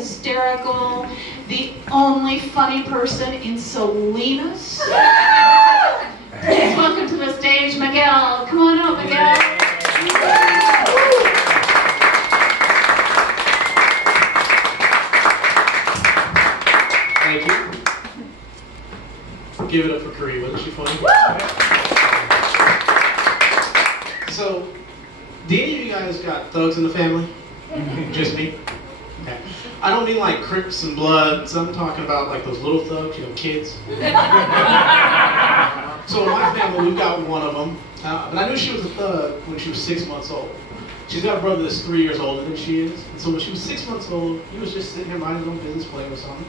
hysterical, the only funny person in Salinas. Please welcome to the stage, Miguel. Come on up, Miguel. Thank you. Give it up for Karee. Wasn't she funny? So, do any of you guys got thugs in the family? Just me? Okay. I don't mean like Crips and Bloods. I'm talking about like those little thugs, you know, kids. So in my family, we've got one of them. But I knew she was a thug when she was 6 months old. She's got a brother that's 3 years older than she is. And so when she was 6 months old, he was just sitting there minding his own business, playing with something.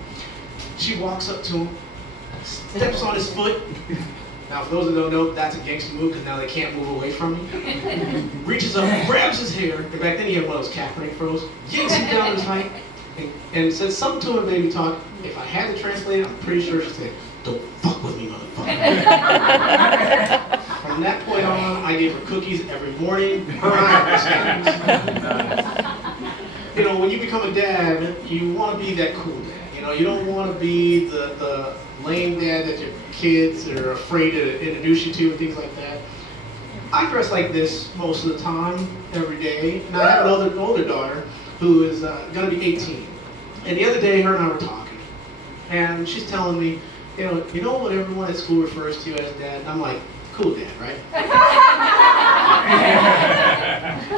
She walks up to him, steps on his foot. Now, for those that don't know, that's a gangster move because now they can't move away from me. Reaches up, grabs his hair, and back then he had one of those Kaepernick froze, yanks him down his height, and said something to him, baby talk. If I had to translate it, I'm pretty sure she said, "Don't fuck with me, motherfucker." From that point on, I gave her cookies every morning. You know, when you become a dad, you want to be that cool dad. You know, you don't want to be the lame dad that your kids are afraid to introduce you to and things like that. I dress like this most of the time, every day. And I have an older daughter who is going to be 18. And the other day, her and I were talking. And she's telling me, you know what everyone at school refers to you as dad? And I'm like, cool dad, right?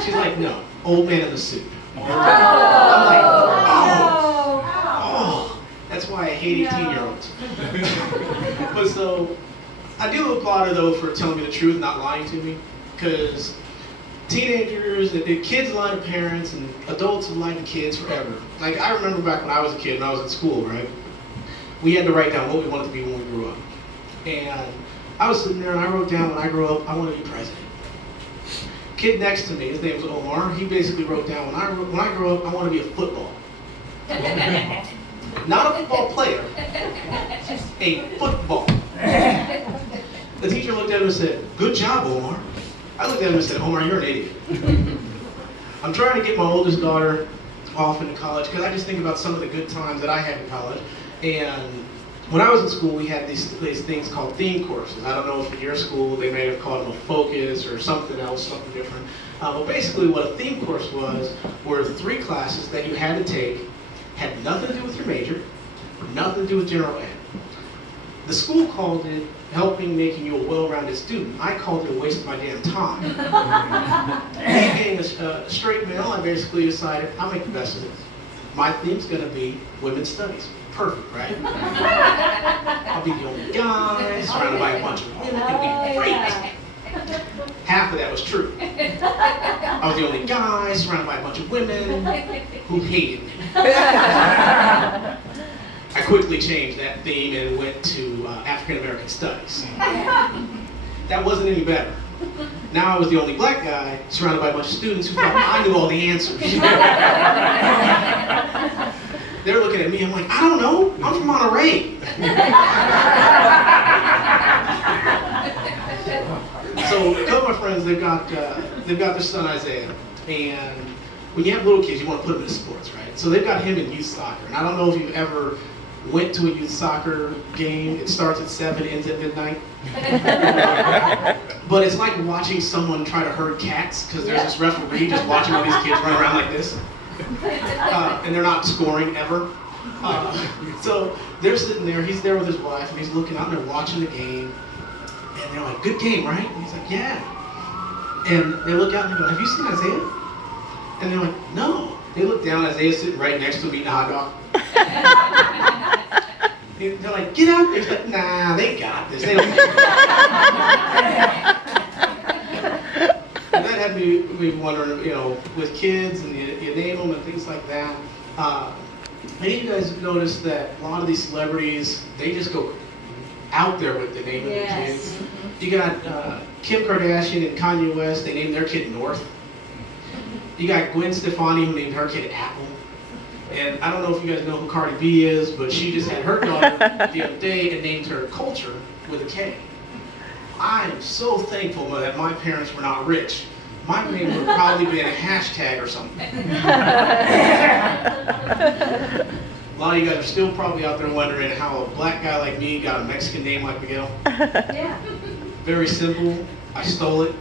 She's like, no, old man in the suit. I'm like, oh. That's why I hate 18-year-olds. But so, I do applaud her though for telling me the truth, not lying to me, because teenagers, the kids lie to parents, and adults have lied to kids forever. Like I remember back when I was a kid, when I was in school, right? We had to write down what we wanted to be when we grew up, and I was sitting there and I wrote down when I grow up, I want to be president. Kid next to me, his name was Omar. He basically wrote down when I grow up, I want to be a football. Not a football player, a football. The teacher looked at him and said, "Good job, Omar." I looked at him and said, "Omar, you're an idiot." I'm trying to get my oldest daughter off into college because I just think about some of the good times that I had in college. And when I was in school, we had these things called theme courses. I don't know if in your school they may have called them a focus or something else, something different. But basically what a theme course was were 3 classes that you had to take, had nothing to do with your major, nothing to do with general ed. The school called it making you a well-rounded student. I called it a waste of my damn time. Me being a straight male, I basically decided I'll make the best of it. My theme's going to be women's studies. Perfect, right? I'll be the only guy surrounded by a bunch of women. It'll be great. Half of that was true. I was the only guy surrounded by a bunch of women who hated me. I quickly changed that theme and went to African American studies. That wasn't any better. Now I was the only black guy surrounded by a bunch of students who thought I knew all the answers. They're looking at me, I'm like, I don't know, I'm from Monterey. So a couple of my friends, they've got their son Isaiah, and when you have little kids, you want to put them into sports, right? So they've got him in youth soccer, and I don't know if you've ever went to a youth soccer game. It starts at 7, ends at midnight. But it's like watching someone try to herd cats, because there's this referee just watching all these kids run around like this. And they're not scoring ever. So they're sitting there, he's there with his wife, and he's looking out and they're watching the game. And they're like, "Good game, right?" And he's like, "Yeah." And they look out and they go, "Have you seen Isaiah?" And they're like, "No." They look down, Isaiah's sitting right next to him eating a hot dog. They're like, "Get out there." He's like, "Nah, they got this. They don't care." And that had me wondering, with kids and you name them and things like that. Many of you guys have noticed that a lot of these celebrities, they just go out there with the name of their kids. You got Kim Kardashian and Kanye West, they named their kid North. You got Gwen Stefani, who named her kid Apple. And I don't know if you guys know who Cardi B is, but she just had her daughter the other day and named her Culture with a K. I am so thankful that my parents were not rich. My name would probably be in a hashtag or something. lot of you guys are still probably out there wondering how a black guy like me got a Mexican name like Miguel. Yeah. Very simple. I stole it.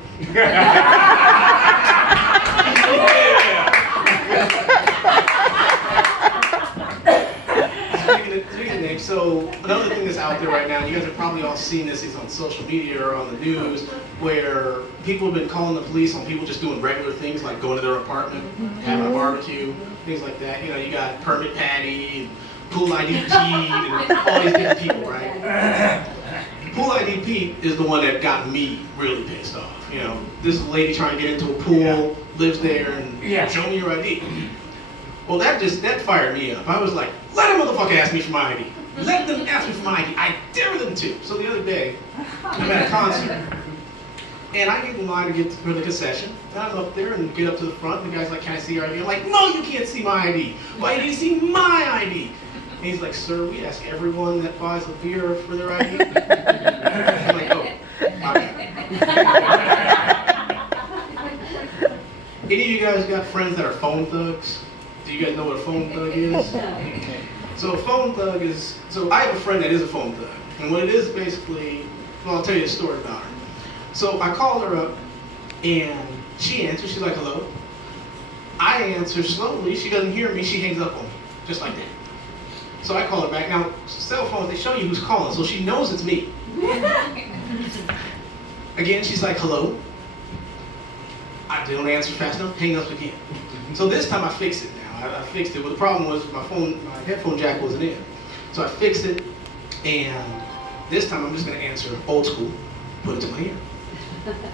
Speaking of names, so another thing that's out there right now, you guys have probably all seen this, is on social media or on the news, where people have been calling the police on people just doing regular things like going to their apartment, having a barbecue, things like that. You know, you got Permit Patty, and Pool ID Pete, and all these different people, right? Pool ID Pete is the one that got me really pissed off. You know, this lady trying to get into a pool, lives there, and show me your ID. Well, that fired me up. I was like, let a motherfucker ask me for my ID. Let them ask me for my ID. I dare them to. So the other day, I'm at a concert, and I get in line to get for the concession, and I'm up there and get up to the front, and the guy's like, can I see your ID? I'm like, no, you can't see my ID. Why do you see my ID? And he's like, sir, we ask everyone that buys a beer for their ID. I'm like, oh, any of you guys got friends that are phone thugs? Do you guys know what a phone thug is? So a phone thug is, so I have a friend that is a phone thug. And what it is basically, well, I'll tell you a story about her. So I called her up, and she answers, she's like, hello. I answer slowly, she doesn't hear me, she hangs up on me, just like that. So I call her back. Now, cell phones, they show you who's calling, so she knows it's me. Again, she's like, hello. I don't answer fast enough, hang up again. So this time I fixed it now. I fixed it. Well, the problem was my headphone jack wasn't in. So I fixed it, and this time I'm just going to answer old school, put it to my ear.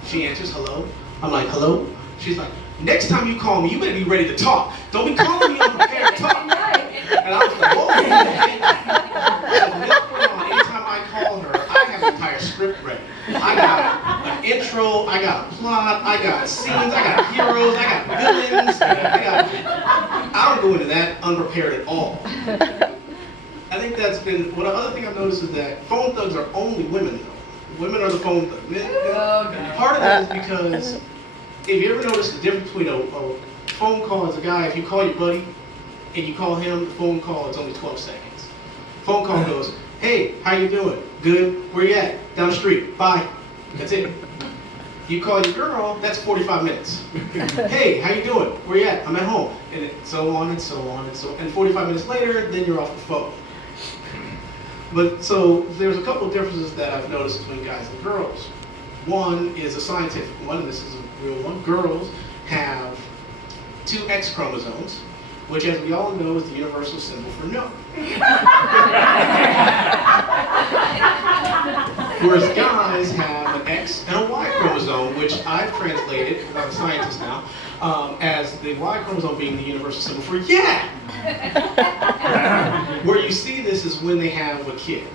She answers, hello. I'm like, hello? She's like, next time you call me, you better be ready to talk. Don't be calling me unprepared to talk. And I was like, whoa. So from this point on, anytime I call her, I have an entire script ready. I got an intro, I got a plot, I got scenes, I got heroes, I got villains. I don't go into that unprepared at all. I think that's been, what other thing I've noticed is that phone thugs are only women though. Women are the phone thugs. Part of that is because, if you ever notice the difference between a phone call as a guy, if you call your buddy and you call him, the phone call, it's only 12 seconds. Phone call goes, hey, how you doing? Good, where you at? Down the street, bye. That's it. You call your girl, that's 45 minutes. Hey, how you doing? Where you at? I'm at home. And so on and so on and so on. And 45 minutes later, then you're off the phone. But so there's a couple of differences that I've noticed between guys and girls. One is a scientific one, and this is a real one. Girls have 2 X chromosomes, which, as we all know, is the universal symbol for no. Whereas guys have an X and a Y chromosome, which I've translated, because I'm a scientist now, as the Y chromosome being the universal symbol for yeah. Where you see this is when they have a kid,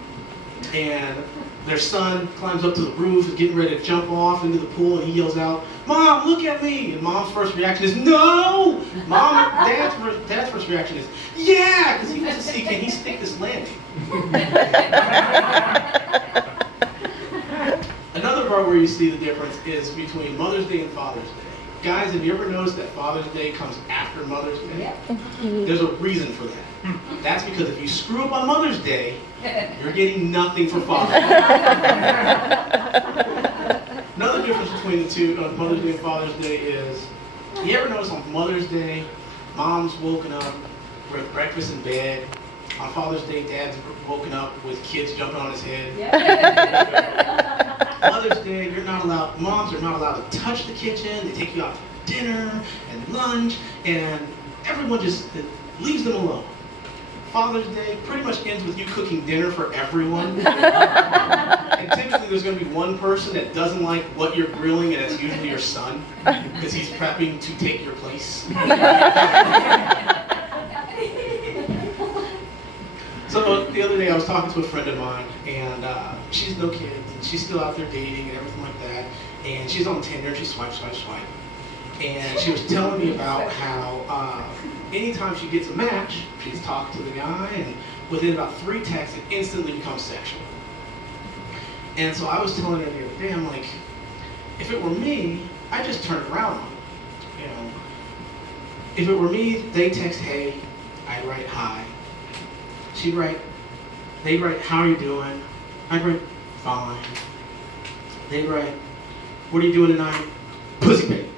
and their son climbs up to the roof, is getting ready to jump off into the pool, and he yells out, Mom, look at me! And Mom's first reaction is, no! Dad's first reaction is, yeah! Because he wants to see, can he stick this landing? Another part where you see the difference is between Mother's Day and Father's Day. Guys, have you ever noticed that Father's Day comes after Mother's Day? Yep. There's a reason for that. That's because if you screw up on Mother's Day, you're getting nothing for Father's Day. Another difference between the two, Mother's Day and Father's Day, is, you ever notice on Mother's Day, Mom's woken up with breakfast in bed. On Father's Day, Dad's woken up with kids jumping on his head. Yep. Mother's Day, you're not allowed, moms are not allowed to touch the kitchen. They take you out for dinner and lunch, and everyone just leaves them alone. Father's Day pretty much ends with you cooking dinner for everyone. And typically there's going to be one person that doesn't like what you're grilling, and it's usually your son, because he's prepping to take your place. So the other day I was talking to a friend of mine, and she's no kids, and she's still out there dating and everything like that, and she's on Tinder, and she swipes. And she was telling me about how anytime she gets a match, she's talking to the guy, and within about 3 texts, it instantly becomes sexual. And so I was telling her the other day, I'm like, if it were me, I'd just turn it around on them. You know, if it were me, they text hey, I write hi. they'd write, how are you doing? I'd write, fine. They'd write, what are you doing tonight? Pussy pig.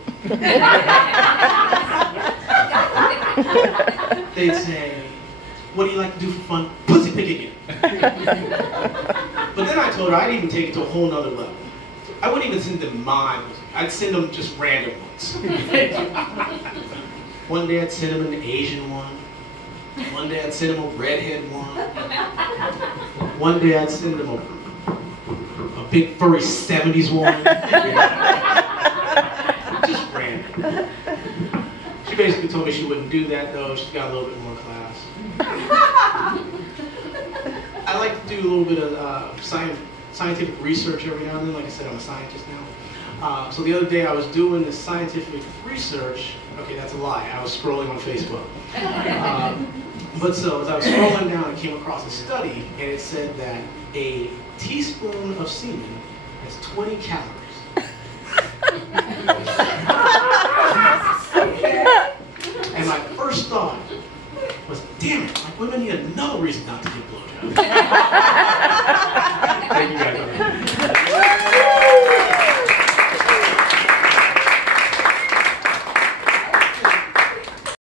They'd say, what do you like to do for fun? Pussy pig again. But then I told her I'd even take it to a whole nother level. I wouldn't even send them mine. I'd send them just random ones. One day I'd send them an Asian one. One day I'd send them a redhead one. One day I'd send them a big furry 70s one. Just random. She basically told me she wouldn't do that though. She's got a little bit more class. I like to do a little bit of scientific research every now and then. Like I said, I'm a scientist now. So the other day I was doing this scientific research. Okay, that's a lie. I was scrolling on Facebook. But so as I was scrolling down, I came across a study, and it said that a teaspoon of semen has 20 calories. And my first thought was, damn it, like women need another reason not to get blowjobs. Thank you guys.